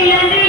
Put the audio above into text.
செய்யாது